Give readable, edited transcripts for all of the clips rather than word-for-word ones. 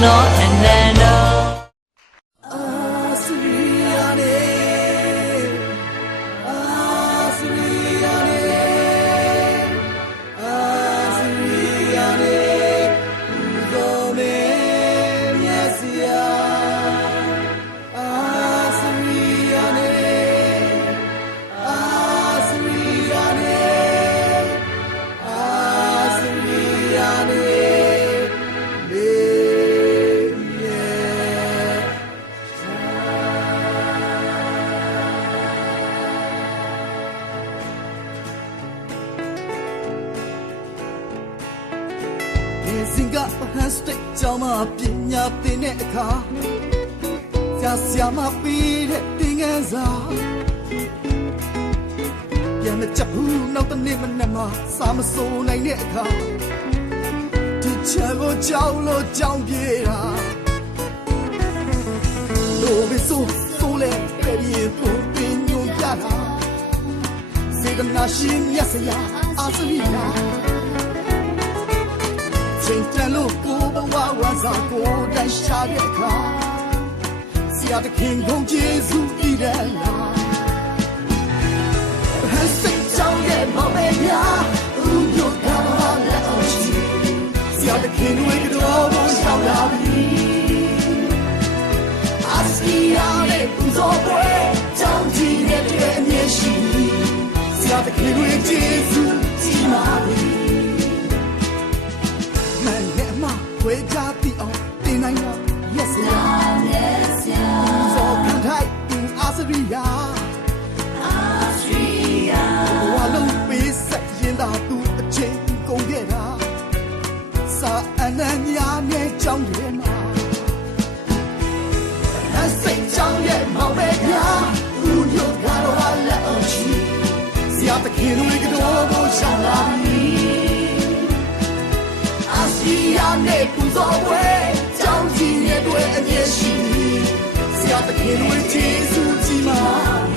no and then no Singa hashtag jama pinya tine kha Sia siama pi de tingan sa Pian chap hu naw ta ni man ma sa ma so nai ne kha Ti cha ko jaw lo jaw pie da Lo bi so le pe yin pu pin nyu ya da Se da na shin ya sa ya a sa ri yaချိန်တန်လို့ကိုဘဝဝါစာကိုတိုင်းရှာတဲ့အခါဆရာတခင်ကုန်ကျေးဇူးဤတယ်လားဟန်စိတ်ကြောင့်ရဲ့မောင်ပဲများဦးညို့ကလာလက်အောင်ရှိဆရာတခင်တွေကတော့ဘုံဆောင်လာပြီအစီရတဲ့ပူဇော်ပွဲကြောင့်ကြည့်တဲ့အမြင်ရှိဆရာတခင်တွေကျေးဇူးကြီးပါပြီဝေးကြပြီအောင်တင်နိုင်တော့ yes yes yes စောခံထိုက်အာစရိယာဘဝလုံးပေးဆက်ရင်သာသူအချင်းကုန်ခဲ့တာစာအနံ့များနဲ့ကြောင်းတယ်မှာအစိတ်ကြောင်းရဲ့မောင်ပဲညာဦးညို့ကတော့လက်အောင်ချီဆရာတခင်တွေကတော့ဘုံဆောင်လာပြီSia ne puso we, jang ji ne due anye shi. Sia ta kin we Jesu ji ma.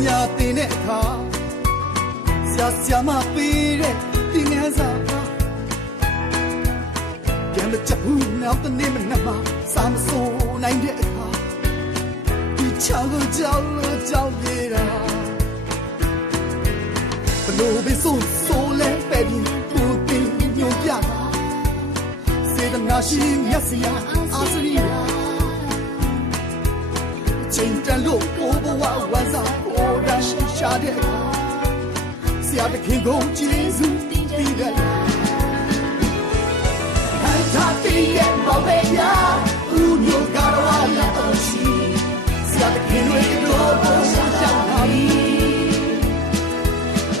Pinya tine kha Sia siama pi de tingan sa Pian de chap hu naw ta ni man ma sa ma so nai de kha Ti cha go jaw ye da Lo bi so le pe di pu tin nyo pya da Se da na shi ya sia a sri yaချိန်တန်လို့ကိုဘဝဝါစာကိုရရှိရှာတဲ့အခါဆရာတခင်ကုန်ကျေးဇူးတင်တယ်ဟန်သာတီးရဲ့မောင်ပဲညာဦးညို့ကတော့လက်အောင်ရှိဆရာတခင်တွေတော့ဘုံဆောင်လာပြီ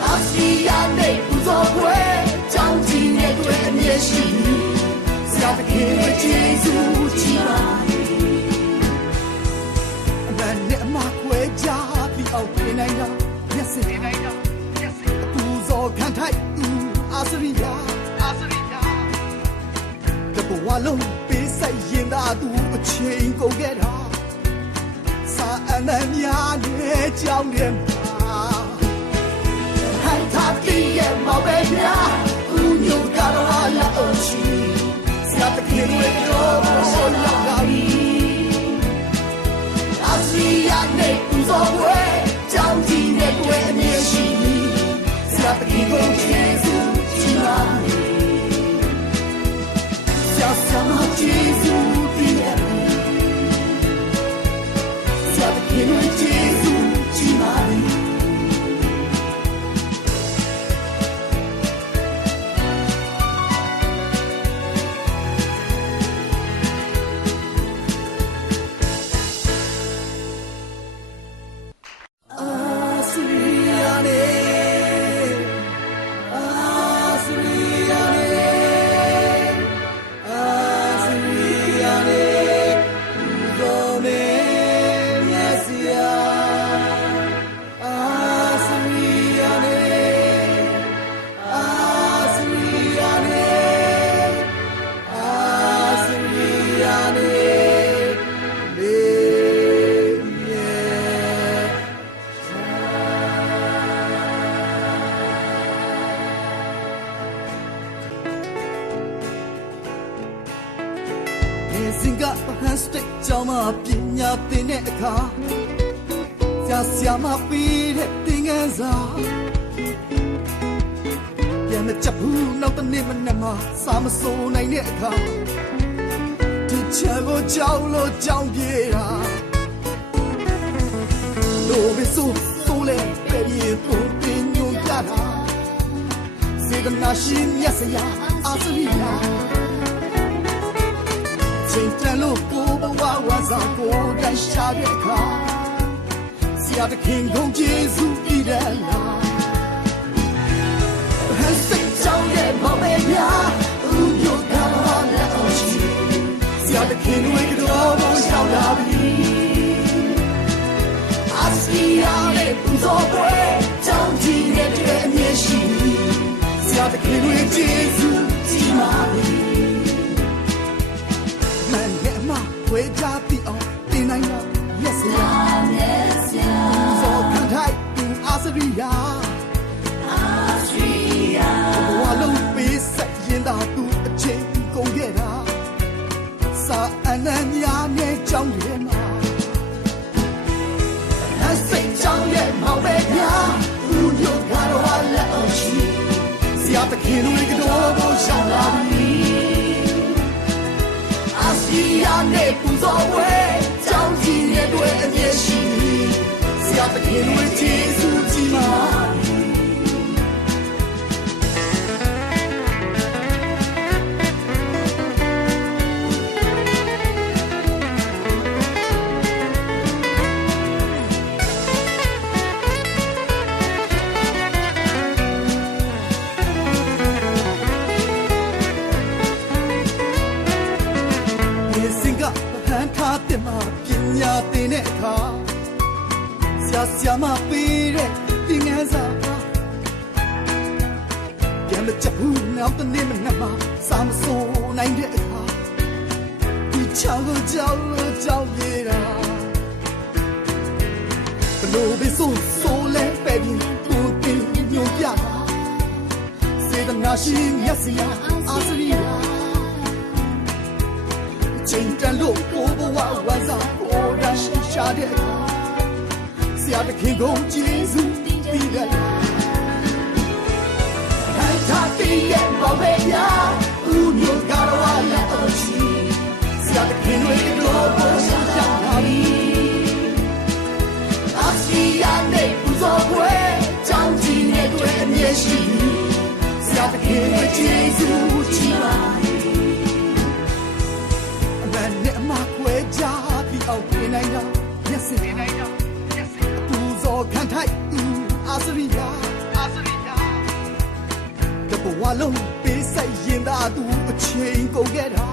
အစီရတဲ့ပူဇော်ပွဲကြောင်းကြီးနဲ့တွေ့အမြဲရှိဆရာတခင်တွေကျေးဇူးကြီးပါအောင်ပြနိုင်တာ yes ပြနိုင်တာ yes ပူဇော်ခံထိုက်အာစရိယာတဘဝလုံးပေးဆက်ရင်သာသူအချိန်ကုန်ခဲ့တာစာအနံ့များနဲ့ကြောင်းတယ်မှာဟန်သာတီးရဲ့မောင်ပဲများဦးညို့ကတော့လက်အောင်ရှိဆရာတခင်တွေတော့ဆော်လာပြီအစီရနဲ့ပူဇော်ပွဲကြောင်းကြီးနဲ့တွေ့အမြင်ရှိဆရာတခင်ကိုကျေးဇူးကြီးပါဆရာဆရာမကျေးဇူးတင်တယ်ဆရာတခင်ကိုကျေးဇူးကြီးပါ ပညာသင်တဲ့အခါဆရာမပေးတဲ့သင်ခန်းစာပြန်မချက်ဘူးနောက်တစ်နေ့မနက်မှစာမစိုးနိုင်တဲ့အခါဒီချက်ကိုကြောက်လို့ကြောင်ပြေတာလို့ပဲဆိုလဲပဲရီပုံတင်ညွန်ပြတာစေတနာရှင်မြတ်စရာအာစရိယာချိန်တန်လို့ကိုဘဝဝါစာကိုတန်ရှာတဲ့အခါဆရာတခင်ကုန်ကျေးဇူးပြည်တယ်လားဟန်စိတ်ကြောင့်ရဲ့မောင်လေးများဦးညို့ကားတော့လက်အောင်ရှိဆရာတခင်တွေကတော့ဘုံရောက်လာပြီအစီယာနဲ့ပူဇော်ပွဲကြောင့်ကြီးတဲ့အမြဲရှိဆရာတခင်တွေကျေးဇူးကြီးပါပြီမန်ရဲ့အမဝေကြပြီးအောင်တင်နိုင်တော့ yes yes ဇောခံထိုက်သူအာစရိယာဘဝလုံးပေးဆက်ရင်သာသူအချိန်ကုန်ခဲ့တာစာအနံ့များနဲ့ကြောင်းရဲမှာအစိတ်ကြောင်းရဲ့မောင်ပဲများဦးညို့ကတော့လက်အောင်ရှိဆရာတခင်တွေကတော့ဘုံရှောင်းလာပြီအစီယာနဲ့ပူဇော်ဝဲကြောင်းကြီးရဲ့တွေ့အမြဲရှိဆရာတခင်တွေကျေးဇူးကြီးမှာတင်မှာပညာသင်တဲ့အခါဆရာမပေးတဲ့သင်ခန်းစာပြန်မချက်ဘူးနောက်တစ်နေ့မနက်မှစာမစိုးနိုင်တဲ့အခါဒီချောင်းကိုကြောက်ပြေးတာဘလို့ပဲဆိုလဲပဲပြီးကိုတင်ညို့ပြတာစေတနာရှင်မျက်စရာအာစရိယာချိန်တန်လို့ကိုဘဝဝါစာကိုရရှိရှာတဲ့ဆရာတခင်ကုန်ကျေးဇူးပြီးတယ်ဟန်သာတည်းရဲ့ဘောပဲညာဦးညို့ကတော့လက်တော်ရှိဆရာတခင်တွေကတော့ဘုံရှောင်းလာပြီအစီယာနဲ့ပူဇော်ပွဲကြောင်းကြီးနဲ့တွေ့အမြဲရှိဆရာတခင်တွေကျေးဇူးကြီးပါကြပြီးအောင်ပြနိုင်တော့ yes ပူဇော်ခံထိုက်အာစရိယာတဘဝလုံးပေးဆက်ရင်သာသူအချိန်ကုန်ခဲ့တာ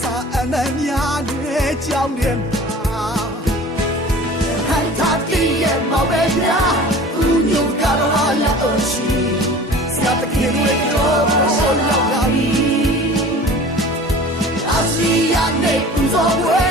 စာအနံ့များနဲ့ကြောင်းတယ်မှာဟန်သာတီးရဲ့မောင်ပဲများဦးညို့ကတော့လက်အောင်ရှိဆရာတခင်တွေတော့ဆော်ရောက်လာပြီအစီယာနဲ့ပူဇော်ပွဲ